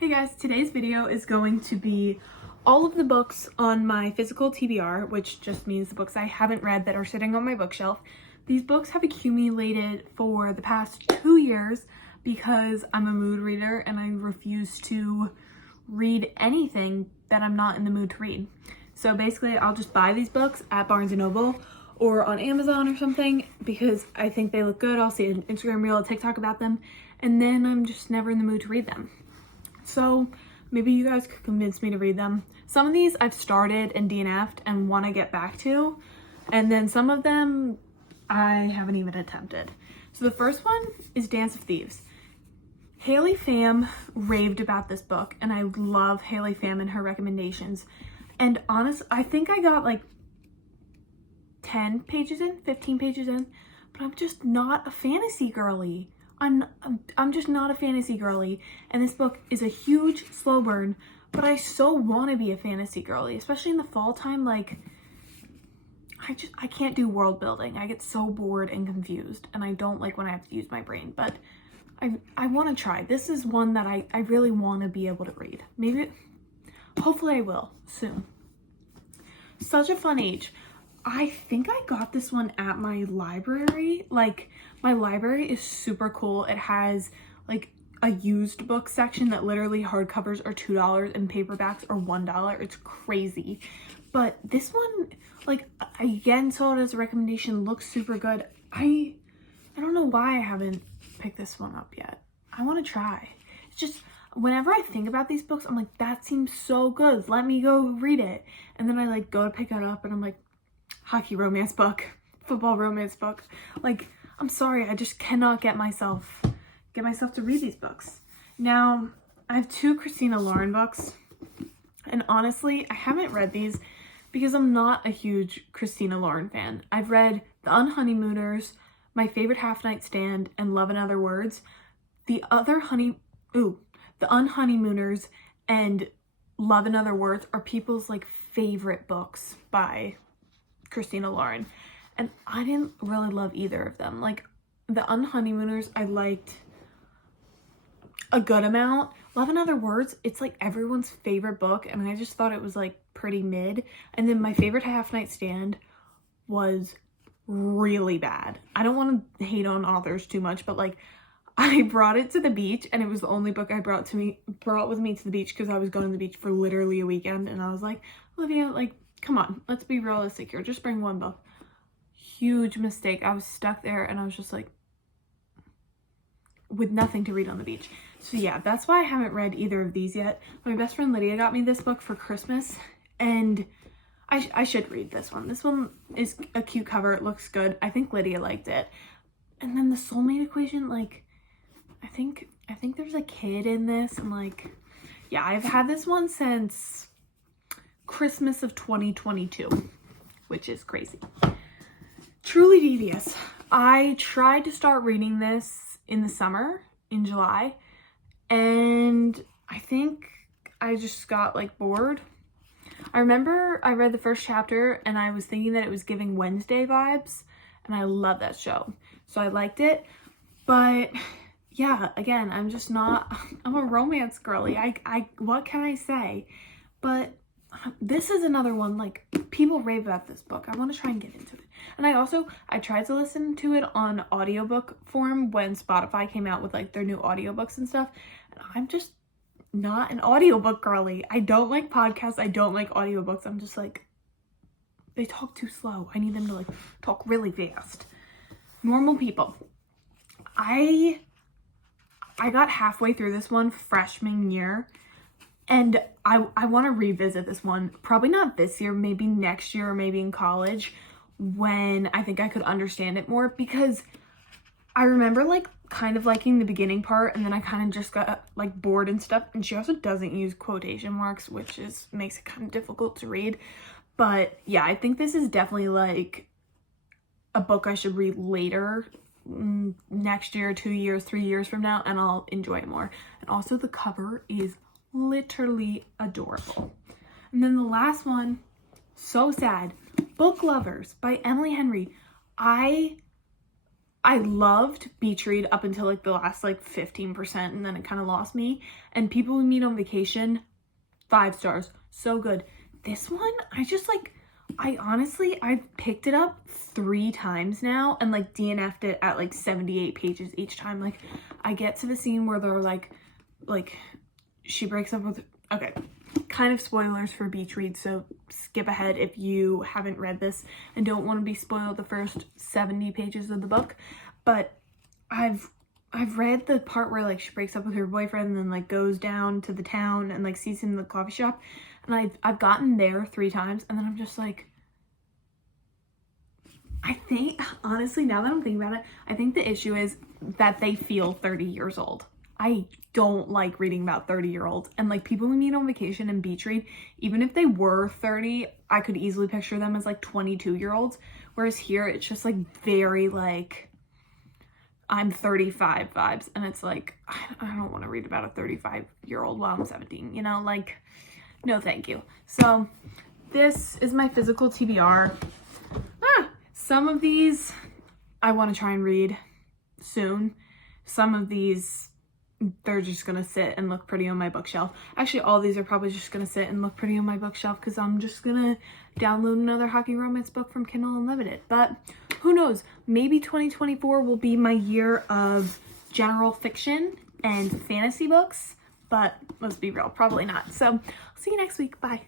Hey guys, today's video is going to be all of the books on my physical TBR, which just means the books I haven't read that are sitting on my bookshelf. These books have accumulated for the past 2 years because I'm a mood reader and I refuse to read anything that I'm not in the mood to read. So basically I'll just buy these books at Barnes & Noble or on Amazon or something because I think they look good. I'll see an Instagram reel, a TikTok about them, and then I'm just never in the mood to read them. So maybe you guys could convince me to read them. Some of these I've started and DNF'd and want to get back to, and then some of them I haven't even attempted. So the first one is Dance of Thieves. Haley Pham raved about this book, and I love Haley Pham and her recommendations. And honestly, I think I got like 10 pages in, 15 pages in, but I'm just not a fantasy girly. I'm just not a fantasy girly, and this book is a huge slow burn, but I so want to be a fantasy girly, especially in the fall time. Like, I can't do world building. I get so bored and confused, and I don't like when I have to use my brain, but I want to try. This is one that I really want to be able to read. Hopefully I will soon. Such a Fun Age. I think I got this one at my library. Like, my library is super cool. It has like a used book section that literally hardcovers are $2 and paperbacks are $1. It's crazy. But this one, like, I again saw it as a recommendation, looks super good. I don't know why I haven't picked this one up yet. I want to try. It's just, whenever I think about these books, I'm like, that seems so good. Let me go read it. And then I like go to pick it up and I'm like, hockey romance book, football romance book. Like, I'm sorry, I just cannot get myself to read these books. Now, I have 2 Christina Lauren books, and honestly, I haven't read these because I'm not a huge Christina Lauren fan. I've read The Unhoneymooners, My Favorite Half Night Stand, and Love and Other Words. The Unhoneymooners and Love and Other Words are people's like favorite books by Christina Lauren, and I didn't really love either of them. Like, The Unhoneymooners I liked a good amount. Love and Other Words, it's like everyone's favorite book, and I just thought it was like pretty mid. And then My Favorite Half Night Stand was really bad. I don't want to hate on authors too much, but like, I brought it to the beach, and it was the only book I brought with me to the beach because I was going to the beach for literally a weekend, and I was like, Olivia, like, come on, let's be realistic here. Just bring one book. Huge mistake. I was stuck there and I was just like, with nothing to read on the beach. So yeah, that's why I haven't read either of these yet. My best friend Lydia got me this book for Christmas, and I should read this one. This one is a cute cover. It looks good. I think Lydia liked it. And then The Soulmate Equation, like, I think there's a kid in this, and like, yeah, I've had this one since Christmas of 2022, which is crazy. Truly Devious. I tried to start reading this in the summer, in July, and I think I just got like bored. I remember I read the first chapter and I was thinking that it was giving Wednesday vibes, and I love that show, so I liked it. But yeah, again, I'm a romance girly. I what can I say? But this is another one, like, people rave about this book. I want to try and get into it. And I tried to listen to it on audiobook form when Spotify came out with like their new audiobooks and stuff. And I'm just not an audiobook girly. I don't like podcasts. I don't like audiobooks. I'm just like, they talk too slow. I need them to like talk really fast. Normal People. I got halfway through this one freshman year, and I want to revisit this one, probably not this year, maybe next year, or maybe in college, when I think I could understand it more, because I remember like kind of liking the beginning part, and then I kind of just got like bored and stuff. And she also doesn't use quotation marks, which makes it kind of difficult to read. But yeah, I think this is definitely like a book I should read later, next year, 2 years, 3 years from now, and I'll enjoy it more. And also the cover is literally adorable. And then the last one, so sad, Book Lovers by Emily Henry. I I loved Beach Read up until like the last like 15%, and then it kind of lost me. And People We Meet on Vacation, 5 stars. So good. This one, I've picked it up 3 times now and like DNF'd it at like 78 pages each time. Like I get to the scene where they're like she breaks up with, okay, kind of spoilers for Beach Read, so skip ahead if you haven't read this and don't want to be spoiled the first 70 pages of the book. But I've read the part where like she breaks up with her boyfriend and then like goes down to the town and like sees him in the coffee shop, and I've gotten there 3 times, and then I'm just like, I think honestly, now that I'm thinking about it, I think the issue is that they feel 30 years old. I don't like reading about 30-year-olds, and like People We Meet on Vacation and Beach Read, even if they were 30, I could easily picture them as like 22-year-olds, whereas here it's just like very like I'm 35 vibes, and it's like I don't want to read about a 35-year-old while I'm 17, you know, like no thank you. So this is my physical TBR. Some of these I want to try and read soon. Some of these, they're just gonna sit and look pretty on my bookshelf. Actually, all these are probably just gonna sit and look pretty on my bookshelf because I'm just gonna download another hockey romance book from Kindle Unlimited. But who knows, maybe 2024 will be my year of general fiction and fantasy books, but let's be real, probably not. So I'll see you next week. Bye.